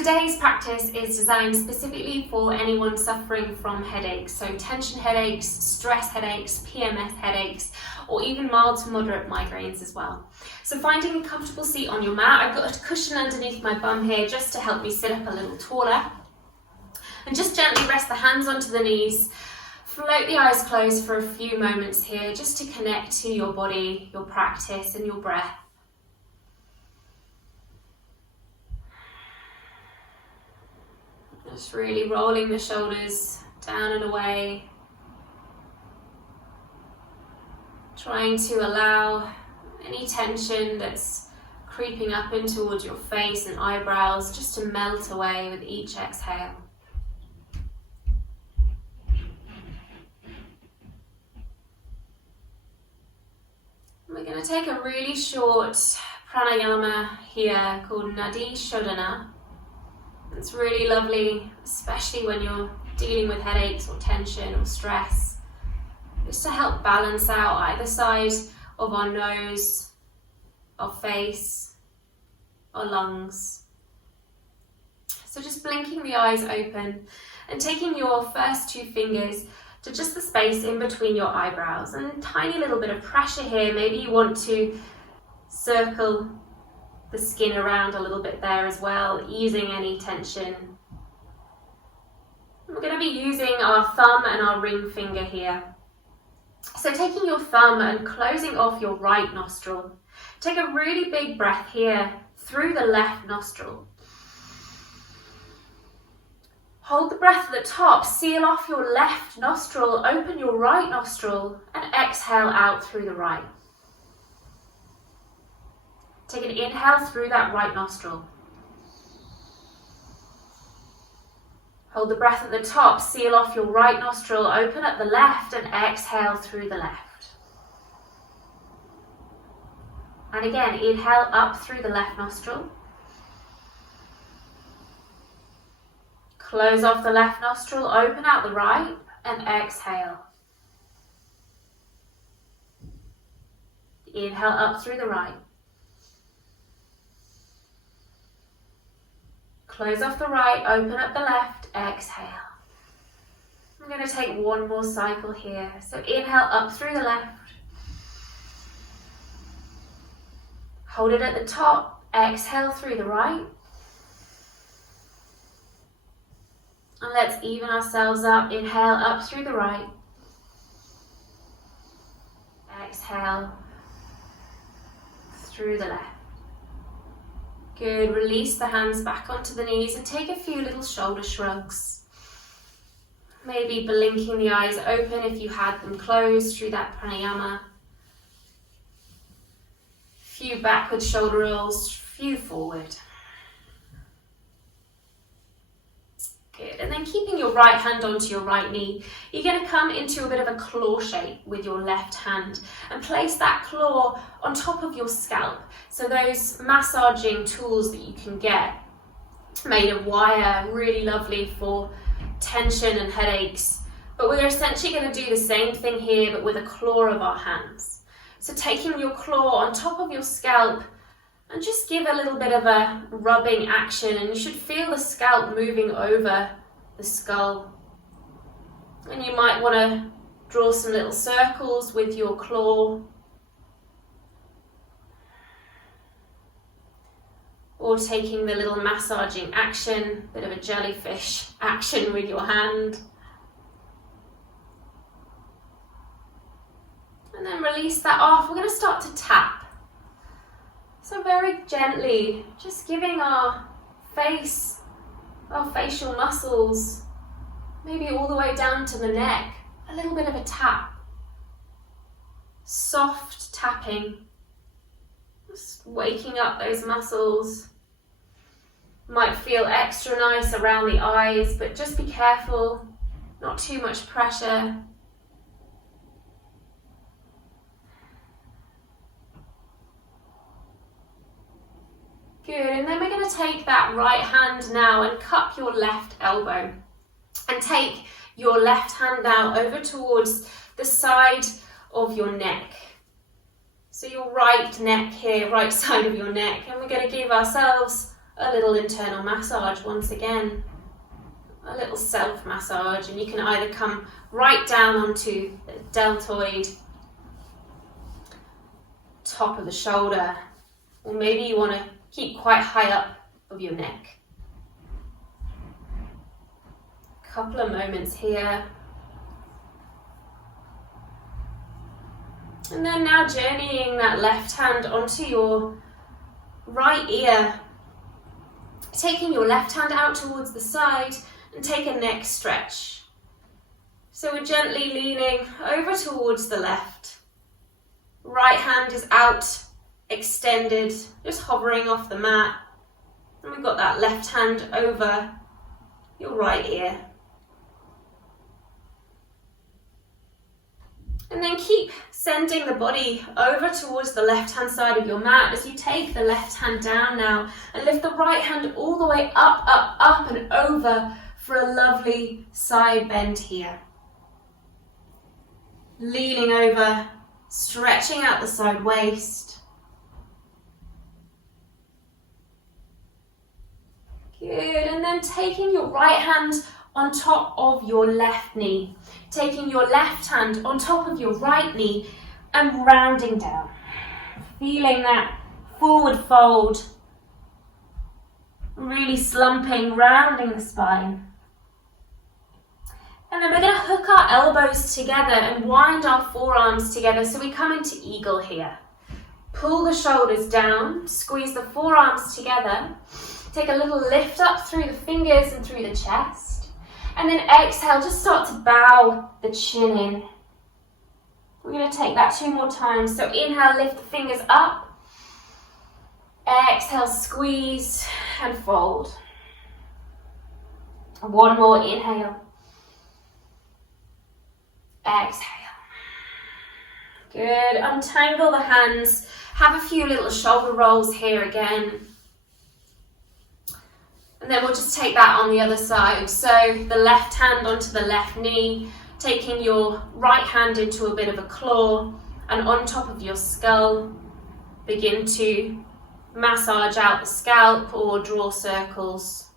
Today's practice is designed specifically for anyone suffering from headaches, so tension headaches, stress headaches, PMS headaches, or even mild to moderate migraines as well. So finding a comfortable seat on your mat, I've got a cushion underneath my bum here just to help me sit up a little taller. And just gently rest the hands onto the knees, float the eyes closed for a few moments here just to connect to your body, your practice and your breath. Just really rolling the shoulders down and away. Trying to allow any tension that's creeping up in towards your face and eyebrows just to melt away with each exhale. We're going to take a really short pranayama here called Nadi Shodhana. It's really lovely, especially when you're dealing with headaches or tension or stress, just to help balance out either side of our nose, our face, our lungs. So just blinking the eyes open and taking your first two fingers to just the space in between your eyebrows, and a tiny little bit of pressure here. Maybe you want to circle the skin around a little bit there as well, easing any tension. We're going to be using our thumb and our ring finger here. So taking your thumb and closing off your right nostril. Take a really big breath here through the left nostril. Hold the breath at the top, seal off your left nostril, open your right nostril and exhale out through the right. Take an inhale through that right nostril. Hold the breath at the top, seal off your right nostril, open at the left and exhale through the left. And again, inhale up through the left nostril. Close off the left nostril, open out the right and exhale. Inhale up through the right. Close off the right, open up the left, exhale. I'm going to take one more cycle here. So inhale up through the left. Hold it at the top, exhale through the right. And let's even ourselves up. Inhale up through the right. Exhale through the left. Good, release the hands back onto the knees and take a few little shoulder shrugs. Maybe blinking the eyes open if you had them closed through that pranayama. Few backward shoulder rolls, few forward. Good, and then keeping your right hand onto your right knee, you're going to come into a bit of a claw shape with your left hand and place that claw on top of your scalp. So those massaging tools that you can get made of wire, really lovely for tension and headaches. But we're essentially going to do the same thing here, but with a claw of our hands. So taking your claw on top of your scalp and just give a little bit of a rubbing action, and you should feel the scalp moving over the skull. And you might want to draw some little circles with your claw. Or taking the little massaging action, bit of a jellyfish action with your hand. And then release that off. We're going to start to tap. So very gently, just giving our face, our facial muscles, maybe all the way down to the neck, a little bit of a tap. Soft tapping, just waking up those muscles. Might feel extra nice around the eyes, but just be careful, not too much pressure. Good, and then we're going to take that right hand now and cup your left elbow and take your left hand now over towards the side of your neck. So your right neck here, right side of your neck, and we're going to give ourselves a little internal massage once again, a little self-massage, and you can either come right down onto the deltoid, top of the shoulder, or maybe you want to keep quite high up of your neck. A couple of moments here. And then now journeying that left hand onto your right ear, taking your left hand out towards the side and take a neck stretch. So we're gently leaning over towards the left. Right hand is out, extended, just hovering off the mat. And we've got that left hand over your right ear. And then keep sending the body over towards the left-hand side of your mat as you take the left hand down now and lift the right hand all the way up, up, up and over for a lovely side bend here. Leaning over, stretching out the side waist. Good, and then taking your right hand on top of your left knee. Taking your left hand on top of your right knee and rounding down. Feeling that forward fold. Really slumping, rounding the spine. And then we're going to hook our elbows together and wind our forearms together so we come into eagle here. Pull the shoulders down, squeeze the forearms together. Take a little lift up through the fingers and through the chest. And then exhale, just start to bow the chin in. We're going to take that 2 more times. So inhale, lift the fingers up. Exhale, squeeze and fold. 1 more, inhale. Exhale. Good, untangle the hands. Have a few little shoulder rolls here again. And then we'll just take that on the other side. So the left hand onto the left knee, taking your right hand into a bit of a claw, and on top of your skull, begin to massage out the scalp or draw circles.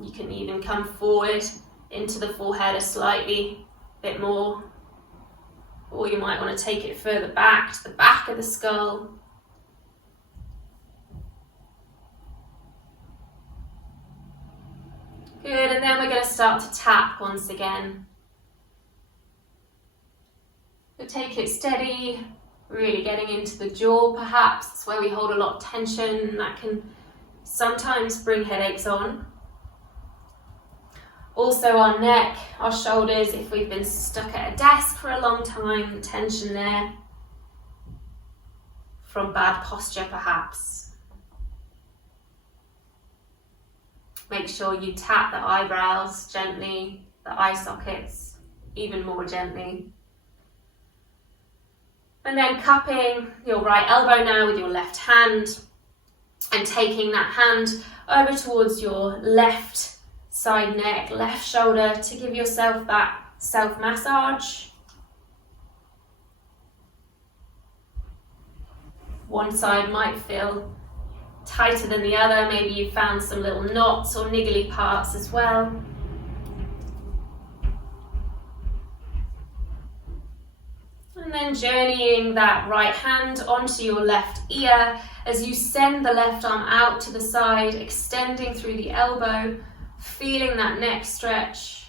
You can even come forward into the forehead a slightly bit more. Or you might want to take it further back to the back of the skull. Good, and then we're going to start to tap once again. So take it steady, really getting into the jaw perhaps. It's where we hold a lot of tension, and that can sometimes bring headaches on. Also our neck, our shoulders, if we've been stuck at a desk for a long time, the tension there from bad posture perhaps. Make sure you tap the eyebrows gently, the eye sockets even more gently. And then cupping your right elbow now with your left hand and taking that hand over towards your left side neck, left shoulder to give yourself that self-massage. One side might feel tighter than the other. Maybe you found some little knots or niggly parts as well. And then journeying that right hand onto your left ear as you send the left arm out to the side, extending through the elbow, feeling that neck stretch.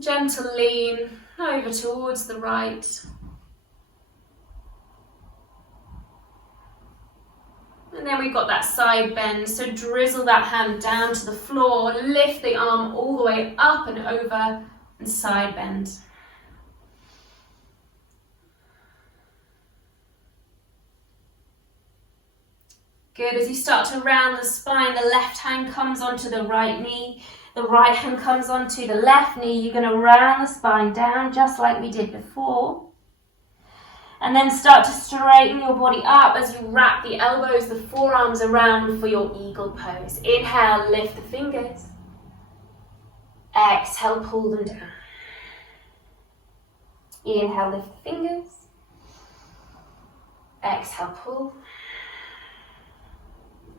Gentle lean over towards the right. And then we've got that side bend, so drizzle that hand down to the floor, lift the arm all the way up and over, and side bend. Good, as you start to round the spine, the left hand comes onto the right knee, the right hand comes onto the left knee. You're going to round the spine down just like we did before. And then start to straighten your body up as you wrap the elbows, the forearms around for your eagle pose. Inhale, lift the fingers. Exhale, pull them down. Inhale, lift the fingers. Exhale, pull.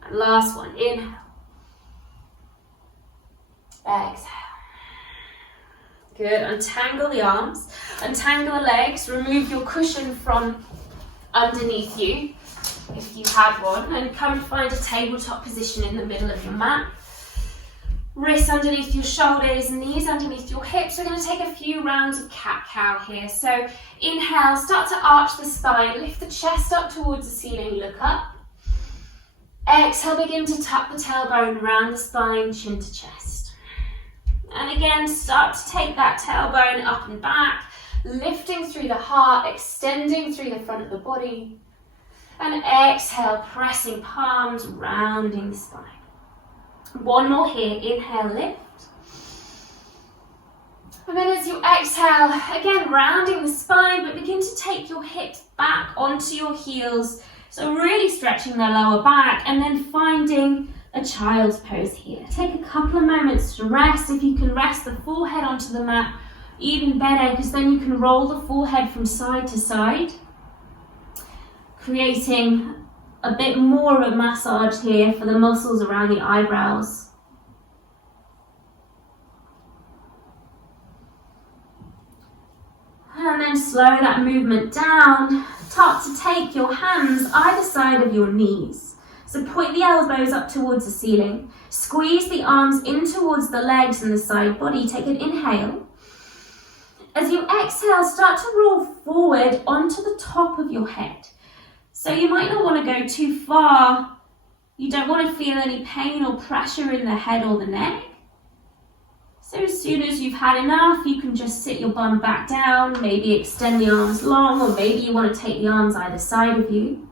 And last one, inhale. Exhale. Good, untangle the arms, untangle the legs, remove your cushion from underneath you, if you had one, and come find a tabletop position in the middle of your mat. Wrists underneath your shoulders, knees underneath your hips. We're going to take a few rounds of cat-cow here. So inhale, start to arch the spine, lift the chest up towards the ceiling, look up. Exhale, begin to tuck the tailbone around the spine, chin to chest. And again, start to take that tailbone up and back, lifting through the heart, extending through the front of the body. And exhale, pressing palms, rounding the spine. One more here, inhale, lift. And then as you exhale, again, rounding the spine, but begin to take your hips back onto your heels. So really stretching the lower back and then finding a child's pose here. Take a couple of moments to rest. If you can rest the forehead onto the mat, even better, because then you can roll the forehead from side to side, creating a bit more of a massage here for the muscles around the eyebrows. And then slow that movement down. Start to take your hands either side of your knees. So point the elbows up towards the ceiling. Squeeze the arms in towards the legs and the side body. Take an inhale. As you exhale, start to roll forward onto the top of your head. So you might not want to go too far. You don't want to feel any pain or pressure in the head or the neck. So as soon as you've had enough, you can just sit your bum back down, maybe extend the arms long, or maybe you want to take the arms either side of you.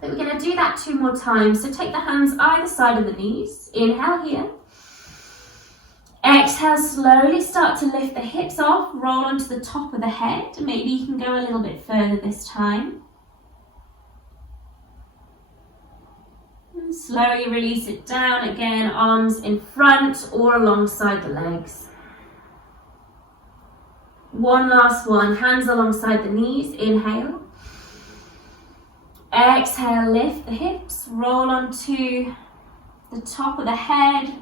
But we're going to do that 2 more times. So take the hands either side of the knees. Inhale here. Exhale, slowly start to lift the hips off, roll onto the top of the head. Maybe you can go a little bit further this time. Slowly release it down again, arms in front or alongside the legs. One last one, hands alongside the knees, inhale. Exhale, lift the hips, roll onto the top of the head.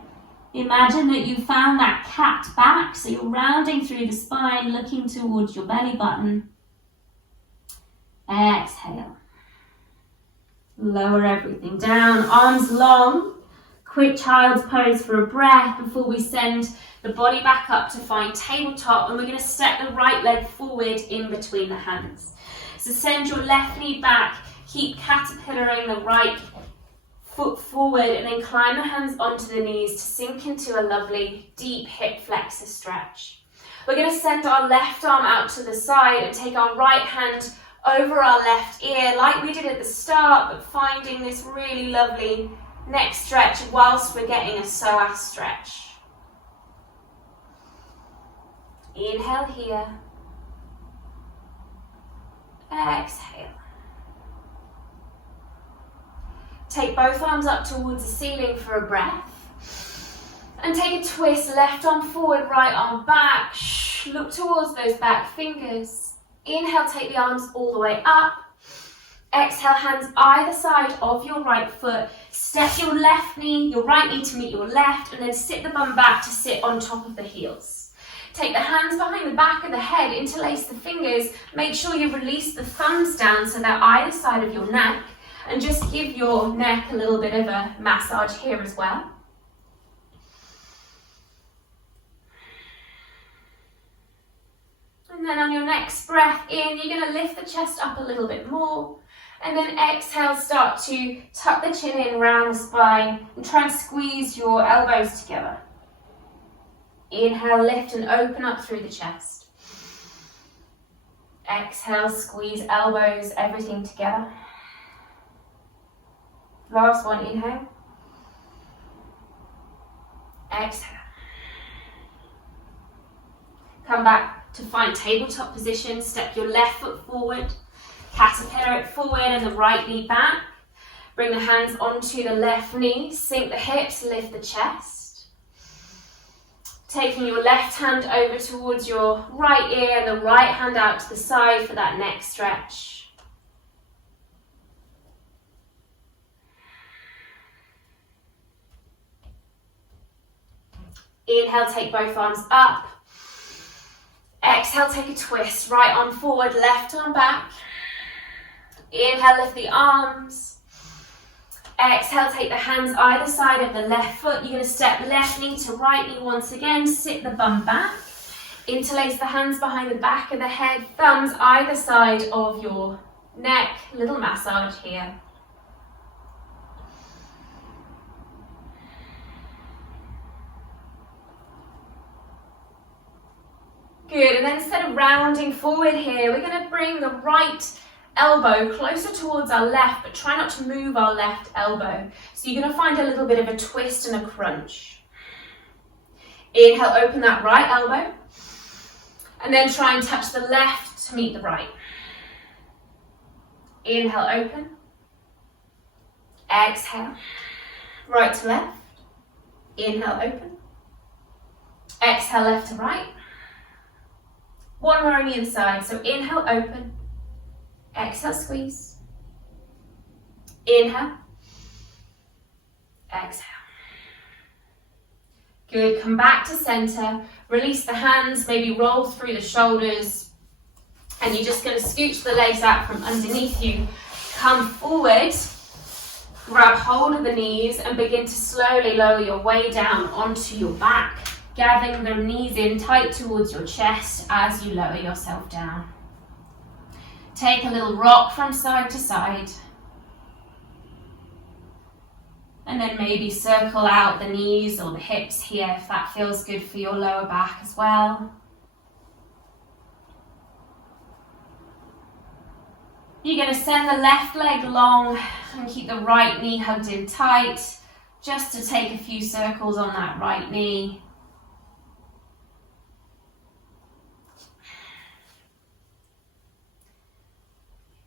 Imagine that you found that cat back, so you're rounding through the spine, looking towards your belly button. Exhale. Lower everything down, arms long. Quick child's pose for a breath before we send the body back up to find tabletop, and we're going to step the right leg forward in between the hands. So send your left knee back, keep caterpillaring the right foot forward, and then climb the hands onto the knees to sink into a lovely deep hip flexor stretch. We're going to send our left arm out to the side and take our right hand over our left ear like we did at the start, but finding this really lovely neck stretch whilst we're getting a psoas stretch. Inhale here. Exhale. Take both arms up towards the ceiling for a breath. And take a twist, left arm forward, right arm back. Look towards those back fingers. Inhale, take the arms all the way up. Exhale, hands either side of your right foot. Step your left knee, your right knee to meet your left, and then sit the bum back to sit on top of the heels. Take the hands behind the back of the head, interlace the fingers. Make sure you release the thumbs down so they're either side of your neck, and just give your neck a little bit of a massage here as well. And then on your next breath in, you're going to lift the chest up a little bit more. And then exhale, start to tuck the chin in round the spine and try and squeeze your elbows together. Inhale, lift and open up through the chest. Exhale, squeeze elbows, everything together. Last one, inhale. Exhale. Come back to find tabletop position. Step your left foot forward. Caterpillar it forward and the right knee back. Bring the hands onto the left knee. Sink the hips, lift the chest. Taking your left hand over towards your right ear, the right hand out to the side for that neck stretch. Inhale, take both arms up. Exhale, take a twist. Right arm forward, left arm back. Inhale, lift the arms. Exhale, take the hands either side of the left foot. You're going to step left knee to right knee once again. Sit the bum back. Interlace the hands behind the back of the head. Thumbs either side of your neck. Little massage here. Good, and then instead of rounding forward here, we're going to bring the right elbow closer towards our left, but try not to move our left elbow. So you're going to find a little bit of a twist and a crunch. Inhale, open that right elbow, and then try and touch the left to meet the right. Inhale, open. Exhale, right to left. Inhale, open. Exhale, left to right. One more on the inside. So inhale, open. Exhale, squeeze. Inhale. Exhale. Good. Come back to center. Release the hands. Maybe roll through the shoulders. And you're just going to scooch the legs out from underneath you. Come forward. Grab hold of the knees and begin to slowly lower your way down onto your back. Gathering the knees in tight towards your chest as you lower yourself down. Take a little rock from side to side. And then maybe circle out the knees or the hips here if that feels good for your lower back as well. You're going to send the left leg long and keep the right knee hugged in tight, just to take a few circles on that right knee.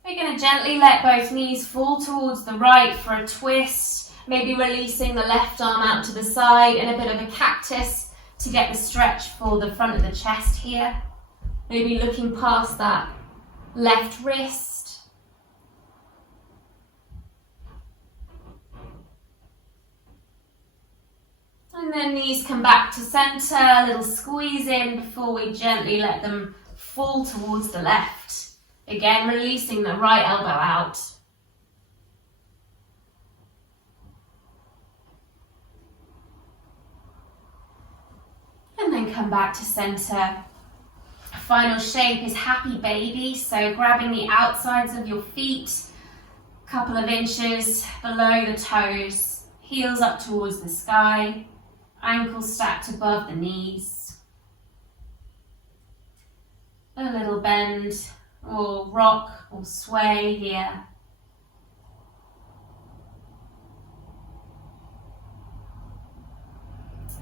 We're going to gently let both knees fall towards the right for a twist, maybe releasing the left arm out to the side in a bit of a cactus to get the stretch for the front of the chest here. Maybe looking past that left wrist. And then knees come back to center, a little squeeze in before we gently let them fall towards the left. Again, releasing the right elbow out. And then come back to center. Final shape is happy baby. So grabbing the outsides of your feet, a couple of inches below the toes, heels up towards the sky, ankles stacked above the knees. A little bend or rock or sway here.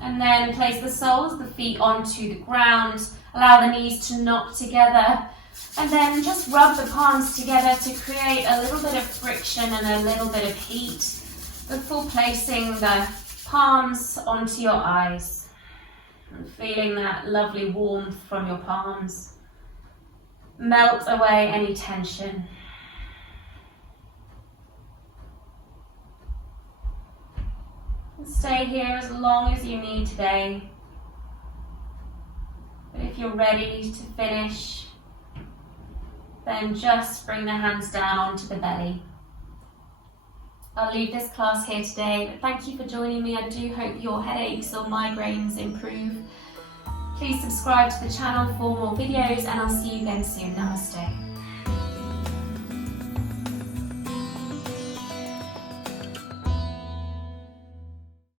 And then place the soles of the feet onto the ground. Allow the knees to knock together. And then just rub the palms together to create a little bit of friction and a little bit of heat before placing the palms onto your eyes. And feeling that lovely warmth from your palms. Melt away any tension. Stay here as long as you need today. But if you're ready to finish, then just bring the hands down onto the belly. I'll leave this class here today, but thank you for joining me. I do hope your headaches or migraines improve. Please subscribe to the channel for more videos, and I'll see you again soon. Namaste.